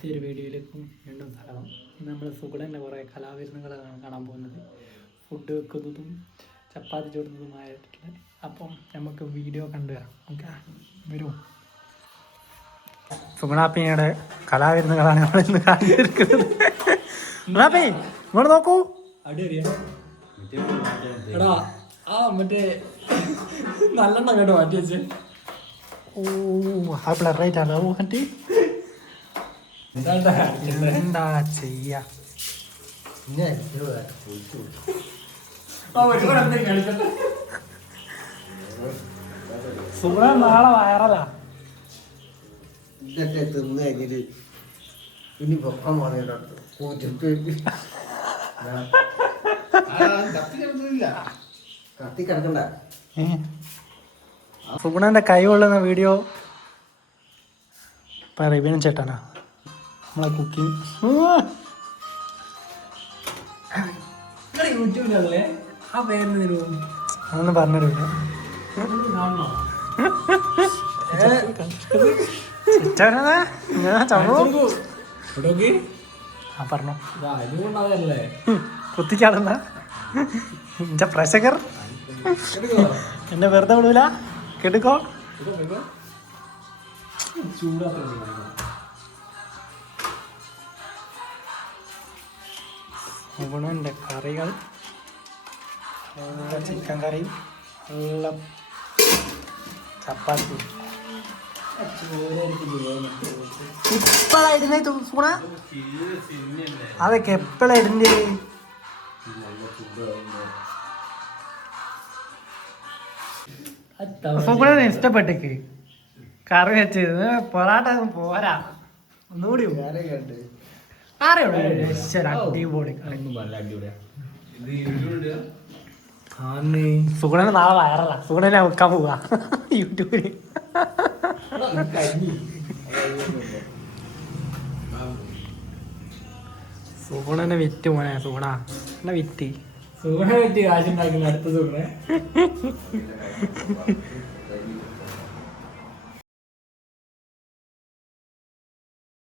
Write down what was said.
പുതിയൊരു വീഡിയോയിലേക്കും വീണ്ടും സ്വാഗതം. നമ്മൾ സുഗുണൻ്റെ കുറേ കലാവിരുന്നുകളാണ് കാണാൻ പോകുന്നത്. ഫുഡ് വെക്കുന്നതും ചപ്പാത്തി ചൂടുന്നതുമായിട്ടുള്ള. അപ്പം നമുക്ക് വീഡിയോ കണ്ടുവരാം. ഓക്കെ, വരും. സുഗുണാപ്പിയുടെ കലാവിരുന്നുകളാണ് നമ്മൾ ഇന്ന് കാണിച്ചിരിക്കുന്നത്. സുഗുണാപ്പി ഇങ്ങോട്ട് നോക്കൂ. എടാ മറ്റേ നല്ലെണ്ണം കേട്ടോ മാറ്റി വെച്ച്. ഓ ആ ബ്ലറായിട്ട് അളവ് മാറ്റി എന്താ ചെയ്യാ. സുഗുണ നാളെ വയറലാ. ഇതൊക്കെ തിന്ന് കഴിഞ്ഞിട്ട് ഇനി പൊക്കം വന്നിട്ട് കത്തി കിടക്കണ്ട. സുഗുണന്റെ കൈ കൊള്ളുന്ന വീഡിയോ റിബിനും ചേട്ടനാ നമ്മളെ കുക്കിംഗ്. യൂട്യൂബിലല്ലേ ആ പേരിന് തരുമോ? അതൊന്നും പറഞ്ഞിട്ടില്ല. ആ പറഞ്ഞോ. കുത്തിക്കാണെന്ന എന്റെ പ്രശകർ എന്നെ വെറുതെ വിടൂല. കെടുക്കോ. സുഗുണന്റെ കറികൾ നല്ല ചിക്കൻ കറി, നല്ല ചപ്പാത്തി. ഇപ്പഴായിരുന്നേ സുഗുണ, അതൊക്കെ എപ്പോഴായിരുന്നേ? സുഗുണന് ഇഷ്ടപ്പെട്ടേക്ക് കറി വെച്ചത്. പൊറാട്ട പോരാ, ഒന്നുകൂടി അടിപൊളി. സുഗുണന് നാളെ വയറല്ല. സുഗുണനെ വെക്കാൻ പോവാ യൂട്യൂബില്. സുഗുണനെ വിറ്റ് മോനെ. സുഗുണ എന്നെ വിറ്റ്. സുഗുണ വിറ്റ് കാശുണ്ടാക്കുന്ന അടുത്ത സുഗുണ.